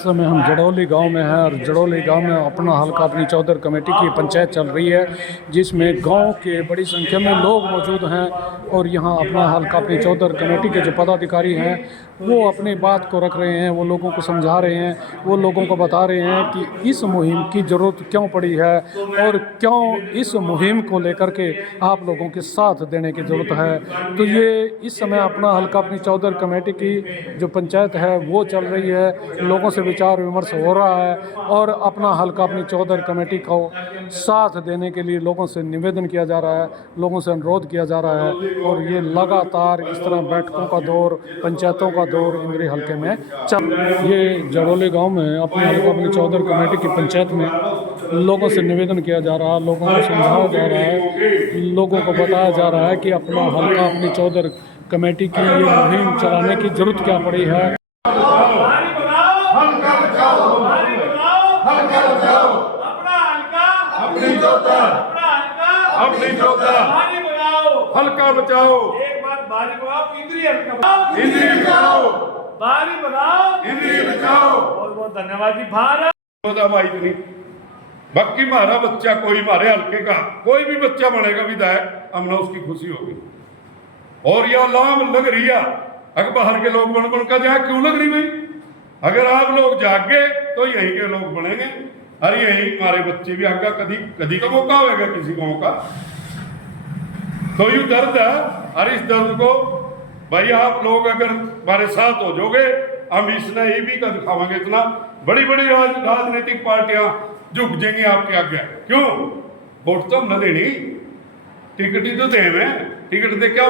इस समय हम जड़ौली गांव में हैं और जड़ौली गांव में अपना हल्का अपनी चौधर कमेटी की पंचायत चल रही है, जिसमें गांव के बड़ी संख्या में लोग मौजूद हैं और यहां अपना हल्का अपनी चौधर कमेटी के जो पदाधिकारी हैं वो अपनी बात को रख रहे हैं, वो लोगों को समझा रहे हैं, वो लोगों को बता रहे हैं कि इस मुहिम की ज़रूरत क्यों पड़ी है और क्यों इस मुहिम को लेकर के आप लोगों के साथ देने की ज़रूरत है। तो ये इस समय अपना हल्का अपनी चौधर कमेटी की जो पंचायत है वो चल रही है, लोगों से विचार विमर्श हो रहा है और अपना हल्का अपनी चौधर कमेटी को साथ देने के लिए लोगों से निवेदन किया जा रहा है, लोगों से अनुरोध किया जा रहा है। और ये लगातार इस तरह बैठकों का दौर, पंचायतों का दौर इंद्री हल्के में चल। ये जड़ौली गांव में अपने हल्का अपनी चौधर कमेटी की पंचायत में लोगों से निवेदन किया जा रहा है, लोगों को समझाया जा रहा है, लोगों को बताया जा रहा है कि अपना हल्का अपनी चौधर कमेटी की ये मुहिम चलाने की ज़रूरत क्या पड़ी है। हल्का बचाओ, एक बार बारी बचाओ, इंद्री हल्का, इंद्री बचाओ, बारी बचाओ, इंद्री बचाओ। बहुत बहुत धन्यवाद जी। भारत भाई इतनी बाकी हमारा बच्चा कोई हमारे हल्के का कोई भी बच्चा बनेगा विधायक, हमने उसकी खुशी होगी। और यह लाम लग रही है, अगर बाहर के लोग बन का जाए क्यों लग रही भाई? अगर आप लोग जागे तो यहीं के लोग बनेंगे। अरे यही हमारे बच्चे भी आगे कभी कभी का मौका होगा किसी गाँव का, तो यू दर्द है। अरे इस दर्द को भाई आप लोग अगर हमारे साथ हो जाओगे, हम इसने ये भी कर दिखावांगे। इतना बड़ी बड़ी राजनीतिक पार्टियां झुक जाएंगी आपके आगे। क्यों? वोट तो हम न देनी, टिकट ही तो देवे, टिकट दे क्या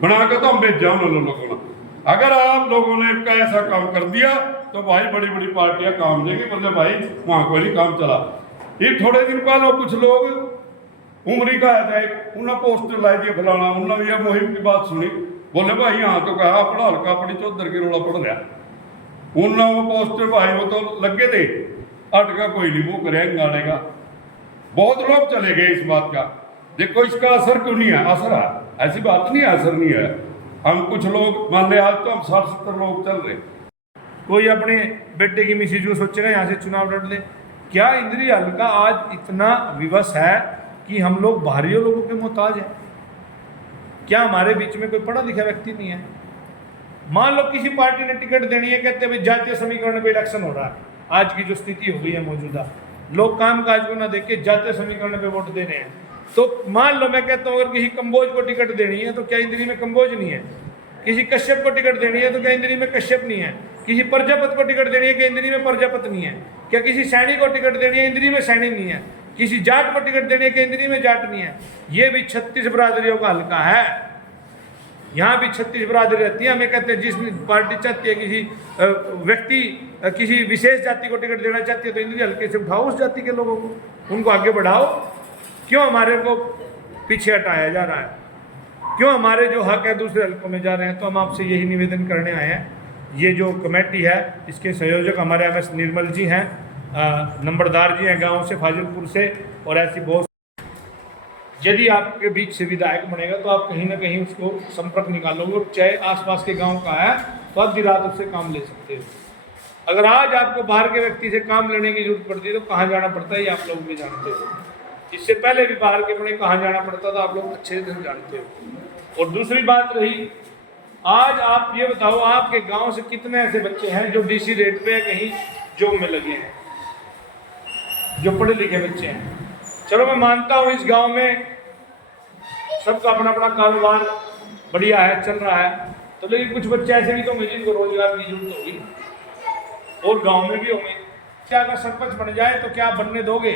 बना के तो हम भेजा उन लोगों को। अगर आप लोगों ने ऐसा काम कर दिया तो भाई बड़ी बड़ी पार्टियां काम देंगी, बोले भाई वहां कोई नहीं काम चला। ये थोड़े दिन पहले कुछ लोग उमरी का है थे, उन्हें पोस्टर ला दिया फलाना, उन्होंने यह मुहिम की बात सुनी, बोले भाई यहाँ तो कहा अपना हल्का अपनी चौधर की रोला पड़ रहा। उन्होंने वो पोस्टर भाई वो तो लगे थे, अटका कोई नहीं मुँह करे गाने का। बहुत लोग चले गए इस बात का। देखो इसका असर क्यों नहीं है? असर है, ऐसी बात नहीं है असर नहीं है। हम कुछ लोग मान ले, आज तो हम 60-70 लोग चल रहे। कोई अपने बेटे की मिसी जो सोचेगा यहाँ से चुनाव लड़ ले। क्या इंद्री हल्का आज इतना विवश है कि हम लोग बाहरी लोगों के मोहताज हैं? क्या हमारे बीच में कोई पढ़ा लिखा व्यक्ति नहीं है? मान लो किसी पार्टी ने टिकट देनी है, कहते हैं जातीय समीकरण पे इलेक्शन हो रहा है। आज की जो स्थिति हो गई है मौजूदा, लोग काम काज को ना देख के जातीय समीकरण पे वोट दे रहे हैं। तो मान लो मैं कहता हूँ अगर किसी कंबोज को टिकट देनी है तो क्या इंद्री में कंबोज नहीं है? किसी कश्यप को टिकट देनी है तो क्या इंद्री में कश्यप नहीं है? किसी प्रजापत को टिकट देनी है क्या इंद्री में प्रजापत नहीं है? क्या किसी सैनी को टिकट देनी है इंद्री में सैनी नहीं है? किसी जाट को टिकट देने के इंद्री में जाट नहीं है? ये भी 36 बरादरियों का हल्का है। यहाँ भी 36 बरादरी रहती है। हमें कहते हैं जिस पार्टी चाहती है किसी व्यक्ति किसी विशेष जाति को टिकट देना चाहती है तो इंद्री हल्के से उठाओ उस जाति के लोगों को, उनको आगे बढ़ाओ। क्यों हमारे को पीछे हटाया जा रहा है? क्यों हमारे जो हक है दूसरे हल्कों में जा रहे हैं? तो हम आपसे यही निवेदन करने आए हैं। ये जो कमेटी है इसके संयोजक हमारे MS निर्मल जी हैं, नंबरदार जी हैं गांव से, फाजिलपुर से, और ऐसी बहुत। यदि आपके बीच से विधायक बनेगा तो आप कहीं ना कहीं उसको संपर्क निकालोगे, और चाहे आसपास के गांव का है तो आधी रात उससे काम ले सकते हो। अगर आज आपको बाहर के व्यक्ति से काम लेने की जरूरत पड़ती है तो कहाँ जाना पड़ता है ये आप लोग भी जानते हो। इससे पहले भी बाहर के बने कहाँ जाना पड़ता था आप लोग अच्छे से जानते हो। और दूसरी बात रही, आज आप ये बताओ आपके गाँव से कितने ऐसे बच्चे हैं जो DC रेट पे कहीं जॉब में लगे हैं, जो पढ़े लिखे बच्चे हैं। चलो मैं मानता हूँ इस गांव में सबका अपना अपना कारोबार बढ़िया है, चल रहा है, तो लेकिन कुछ बच्चे ऐसे भी तो होंगे जिनको रोजगार की जरूरत होगी, और गांव में भी होंगे। क्या अगर सरपंच बन जाए तो क्या बनने दोगे?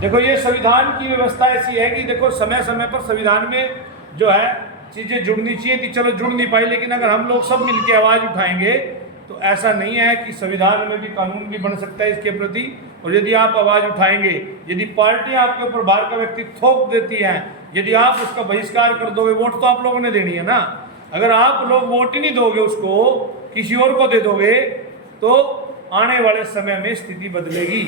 देखो ये संविधान की व्यवस्था ऐसी है कि देखो समय समय पर संविधान में जो है चीजें जुड़नी चाहिए थी, चलो जुड़ नहीं पाई, लेकिन अगर हम लोग सब मिलकर आवाज उठाएंगे तो ऐसा नहीं है कि संविधान में भी कानून भी बन सकता है इसके प्रति। और यदि आप आवाज़ उठाएंगे, यदि पार्टी आपके ऊपर बाहर का व्यक्ति थोप देती है, यदि आप उसका बहिष्कार कर दोगे, वोट तो आप लोगों ने देनी है ना। अगर आप लोग वोट ही नहीं दोगे, उसको किसी और को दे दोगे, तो आने वाले समय में स्थिति बदलेगी।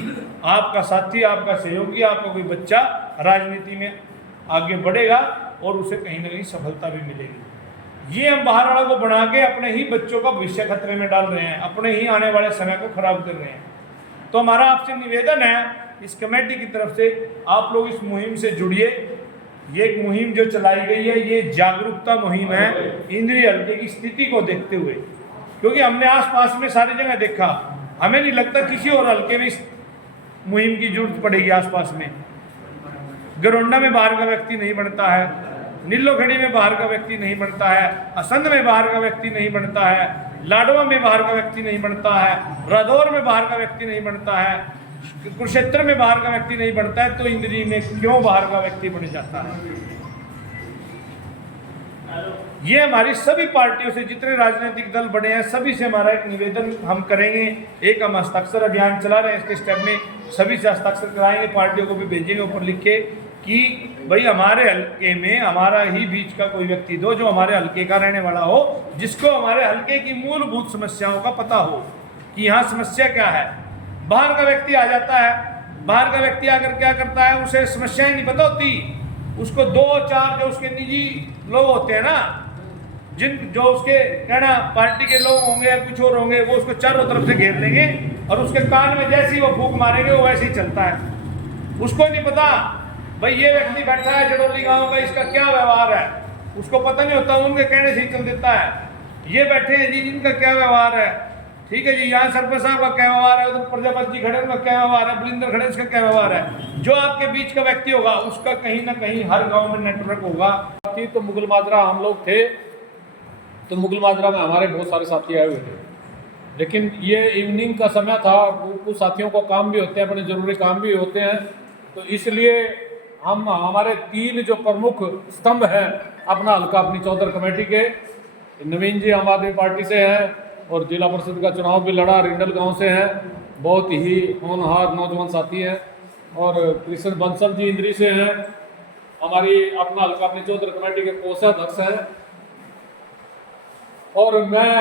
आपका साथी, आपका सहयोगी, आपका कोई बच्चा राजनीति में आगे बढ़ेगा और उसे कहीं ना कहीं सफलता भी मिलेगी। ये हम बाहर वालों को बना के अपने ही बच्चों का भविष्य खतरे में डाल रहे हैं, अपने ही आने वाले समय को खराब कर रहे हैं। तो हमारा आपसे निवेदन है इस कमेटी की तरफ से, आप लोग इस मुहिम से जुड़िए। ये एक मुहिम जो चलाई गई है, ये जागरूकता मुहिम है इंद्री हल्के की स्थिति को देखते हुए, क्योंकि हमने आसपास में सारी जगह देखा, हमें नहीं लगता किसी और हल्के में इस मुहिम की जरूरत पड़ेगी। आसपास में गरोंडा में बाहर का व्यक्ति नहीं बनता है, नीलोखेड़ी में बाहर का व्यक्ति नहीं बनता है, असंध में बाहर का व्यक्ति नहीं बनता है, लाडवा में बाहर का व्यक्ति नहीं बनता है, रादौर में बाहर का व्यक्ति नहीं बनता है, कुरुक्षेत्र में बाहर का व्यक्ति नहीं बनता है, तो इंद्री में क्यों बाहर का व्यक्ति बन जाता है? ये हमारी सभी पार्टियों से, जितने राजनीतिक दल बने हैं, सभी से हमारा एक निवेदन हम करेंगे। एक हम हस्ताक्षर अभियान चला रहे हैं, इसके स्टेप में सभी से हस्ताक्षर कराएंगे, पार्टियों को भी भेजेंगे ऊपर लिख के कि भाई हमारे हल्के में हमारा ही बीच का कोई व्यक्ति दो जो हमारे हल्के का रहने वाला हो, जिसको हमारे हल्के की मूलभूत समस्याओं का पता हो कि यहाँ समस्या क्या है। बाहर का व्यक्ति आ जाता है, बाहर का व्यक्ति आकर क्या करता है, उसे समस्याएं नहीं पता होती, उसको दो चार जो उसके निजी लोग होते हैं ना, जो उसके कहना पार्टी के लोग होंगे या कुछ और होंगे, वो उसको चारों तरफ से घेर लेंगे और उसके कान में जैसे ही वो फूंक मारेंगे वो वैसे ही चलता है। उसको नहीं पता भाई ये व्यक्ति बैठा है जड़ोली गांव का, इसका क्या व्यवहार है, उसको पता नहीं होता, उनके कहने से ही चल देता है। ये बैठे हैं जी, जिनका क्या व्यवहार है, ठीक है जी, यहाँ सरपंच साहब का क्या व्यवहार है, उधर प्रजापति जी खड़े उनका क्या व्यवहार है, बलिंदर खड़े उसका क्या व्यवहार है, जो आपके बीच का व्यक्ति होगा उसका कहीं ना कहीं हर गाँव में नेटवर्क होगा। तो मुगल माजरा हम लोग थे, तो मुगल माजरा में हमारे बहुत सारे साथी आए हुए थे, लेकिन ये इवनिंग का समय था, कुछ साथियों को काम भी होते हैं, अपने ज़रूरी काम भी होते हैं, तो इसलिए हम हमारे 3 जो प्रमुख स्तंभ हैं अपना हल्का अपनी चौधर कमेटी के, नवीन जी आम आदमी पार्टी से हैं और जिला परिषद का चुनाव भी लड़ा, रिंडल गांव से हैं, बहुत ही होनहार नौजवान साथी हैं, और कृष्ण बंसल जी इंद्री से हैं, हमारी अपना हल्का अपनी चौधर कमेटी के कोषाध्यक्ष हैं, और मैं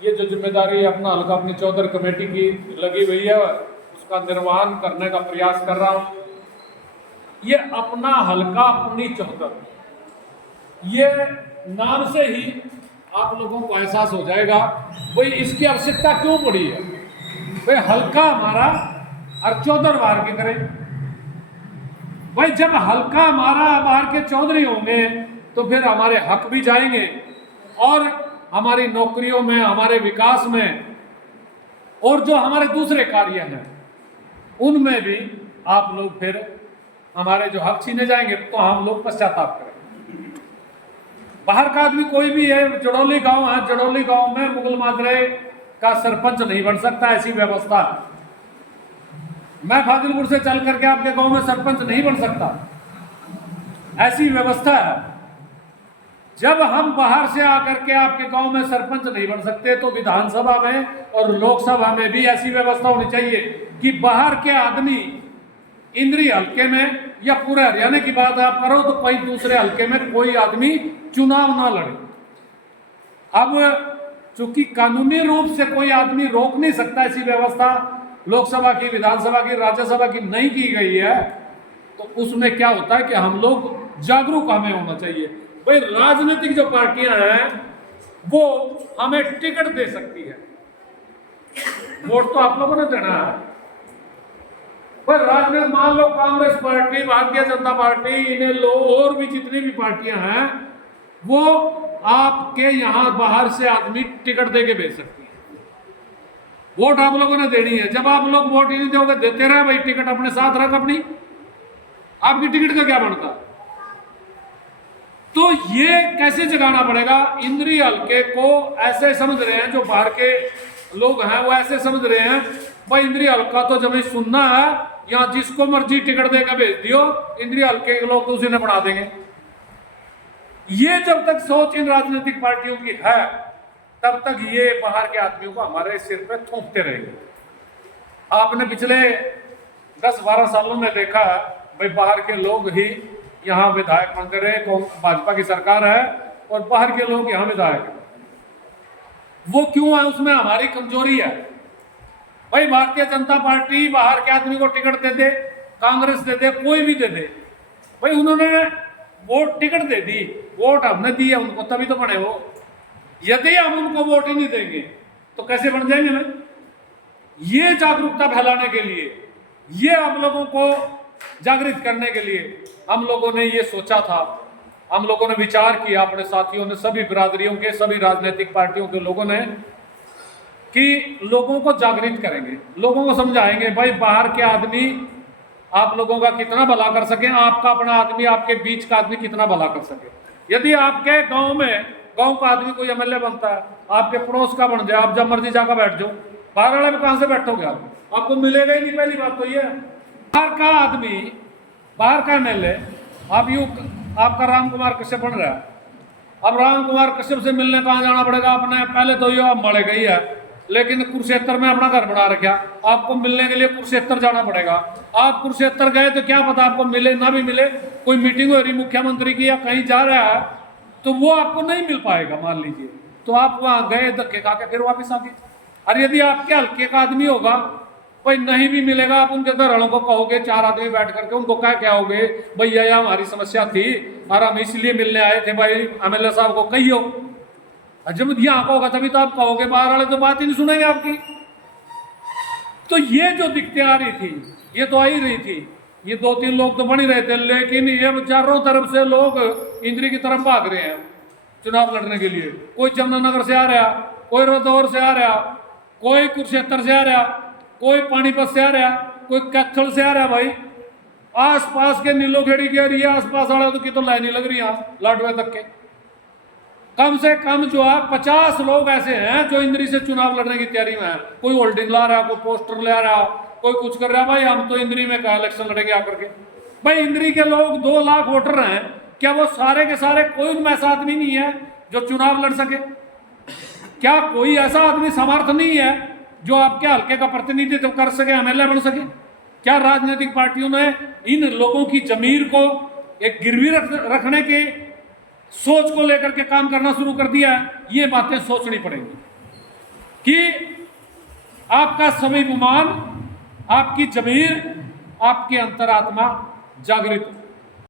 ये जो जिम्मेदारी अपना हल्का अपनी चौधर कमेटी की लगी हुई है उसका निर्वहन करने का प्रयास कर रहा हूँ। ये अपना हल्का अपनी चौधर, ये नाम से ही आप लोगों को एहसास हो जाएगा भाई इसकी आवश्यकता क्यों पड़ी है। भाई हल्का हमारा और चौधर बाहर के करें। भाई जब हल्का हमारा बाहर के चौधरी होंगे तो फिर हमारे हक भी जाएंगे और हमारी नौकरियों में, हमारे विकास में और जो हमारे दूसरे कार्य हैं उनमें भी आप लोग फिर हमारे जो हक छीने जाएंगे तो हम लोग पश्चाताप करेंगे। बाहर का आदमी कोई भी है, जड़ोली गांव है, जड़ोली गांव में मुगल माजरे का सरपंच नहीं बन सकता, ऐसी व्यवस्था है। मैं फाजिलपुर से चल करके आपके गांव में सरपंच नहीं बन सकता, ऐसी व्यवस्था है। जब हम बाहर से आकर के आपके गांव में सरपंच नहीं बन सकते तो विधानसभा में और लोकसभा में भी ऐसी व्यवस्था होनी चाहिए कि बाहर के आदमी इंद्री हल्के में या पूरे हरियाणा की बात आप करो तो कहीं दूसरे हल्के में कोई आदमी चुनाव ना लड़े। अब चूंकि कानूनी रूप से कोई आदमी रोक नहीं सकता, ऐसी व्यवस्था लोकसभा की, विधानसभा की, राज्यसभा की नहीं की गई है, तो उसमें क्या होता है कि हम लोग जागरूक हमें होना चाहिए। भाई राजनीतिक जो पार्टियां हैं वो हमें टिकट दे सकती है, वोट तो आप लोगों ने देना है। पर राजनीति मान लो कांग्रेस पार्टी, भारतीय जनता पार्टी, इन्हें लो और भी जितनी भी पार्टियां हैं वो आपके यहाँ बाहर से आदमी टिकट दे के भेज सकती है। वोट आप लोगों ने देनी है। जब आप लोग वोट ही नहीं दोगे, देते रहे भाई, टिकट अपने साथ रख अपनी, आपकी टिकट का क्या बनता। तो ये कैसे जगाना पड़ेगा। इंद्री हल्के को ऐसे समझ रहे हैं, जो बाहर के लोग हैं वो ऐसे समझ रहे हैं भाई इंद्री हल्का तो जब सुनना है, यहाँ जिसको मर्जी टिकट देकर भेज दियो, इंद्री हल्के के लोग तो उसी ने बना देंगे। ये जब तक सोच इन राजनीतिक पार्टियों की है तब तक ये बाहर के आदमियों को हमारे सिर पे थोपते रहेंगे। आपने पिछले 10-12 सालों में देखा भाई बाहर के लोग ही यहाँ विधायक बनते रहे, भाजपा की सरकार है और बाहर के लोग यहाँ विधायक हैं। वो क्यों है, उसमें हमारी कमजोरी है। भाई भारतीय जनता पार्टी बाहर के आदमी को टिकट दे दे, कांग्रेस दे दे, कोई भी दे दे, भाई उन्होंने वोट टिकट दे दी, वोट हमने दी है उनको तभी तो बने वो। यदि हम उनको वोट ही नहीं देंगे तो कैसे बन जाएंगे भाई? ये जागरूकता फैलाने के लिए, ये हम लोगों को जागृत करने के लिए हम लोगों ने ये सोचा था, हम लोगों ने विचार किया अपने साथियों ने, सभी बिरादरियों के, सभी राजनीतिक पार्टियों के लोगों ने, कि लोगों को जागृत करेंगे, लोगों को समझाएंगे भाई बाहर के आदमी आप लोगों का कितना भला कर सके, आपका अपना आदमी, आपके बीच का आदमी कितना भला कर सके। यदि आपके गांव में गांव का आदमी कोई एमएलए बनता है, आपके पड़ोस का बन जाए, आप जब मर्जी जाकर बैठ जाओ, बाहर वाले में कहां से बैठोगे? आपको मिलेगा ही नहीं। पहली बात तो ये, बाहर का आदमी, बाहर का एमएलए, आप यूं, आपका राम कुमार कश्यप बन रहा है, अब राम कुमार कश्यप से मिलने कहाँ जाना पड़ेगा? आपने पहले तो ये मरे गई है, लेकिन कुरुक्षेत्र में अपना घर बना रखा, आपको मिलने के लिए कुरुक्षेत्र जाना पड़ेगा। आप कुरुक्षेत्र गए तो क्या पता आपको मिले ना भी मिले, कोई मीटिंग हो रही मुख्यमंत्री की या कहीं जा रहा है तो वो आपको नहीं मिल पाएगा मान लीजिए, तो आप वहां गए धक्के खा के फिर वापिस आ गए। और यदि आपके हल्के का आदमी होगा, भाई नहीं भी मिलेगा, आप उनके घर वालों को कहोगे, 4 आदमी बैठ करके उनको क्या होगे, भैया यह हमारी समस्या थी और हम इसलिए मिलने आए थे, भाई एमएलए साहब को कहियो। जब यहाँ का होगा तभी तो आप कहोगे, बाहर वाले तो बात ही नहीं सुनेंगे आपकी। तो ये जो दिक्कतें आ रही थी ये तो आ ही रही थी, ये 2-3 लोग तो बन ही रहे थे, लेकिन ये चारों तरफ से लोग इंद्री की तरफ भाग रहे हैं चुनाव लड़ने के लिए। कोई जमुनानगर से आ रहा, कोई रतौर से आ रहा, कोई कुरुक्षेत्र से आ रहा, कोई पानीपत से आ रहा, कोई कैथल से आ रहा। भाई आसपास के नीलोखेड़ी के एरिया आसपास वाले की तो लाइन ही लग रही है लाडवे तक के। कम से कम जो है 50 लोग ऐसे हैं जो इंद्री से चुनाव लड़ने की तैयारी में है। कोई होल्डिंग ला रहा, कोई पोस्टर ले रहा, कोई कुछ कर रहा। भाई हम तो इंद्री में कहा इलेक्शन लड़ेंगे आकर के। भाई इंद्री के लोग 2 लाख वोटर हैं, क्या वो सारे के सारे कोई उनमें ऐसा आदमी नहीं है जो चुनाव लड़ सके? क्या कोई ऐसा आदमी समर्थ नहीं है जो आपके हल्के का प्रतिनिधित्व कर सके, एमएलए बन सके? क्या राजनीतिक पार्टियों ने इन लोगों की जमीर को एक गिरवी रखने के सोच को लेकर के काम करना शुरू कर दिया है? ये बातें सोचनी पड़ेंगी कि आपका स्वाभिमान, आपकी जमीर, आपकी अंतरात्मा जागृत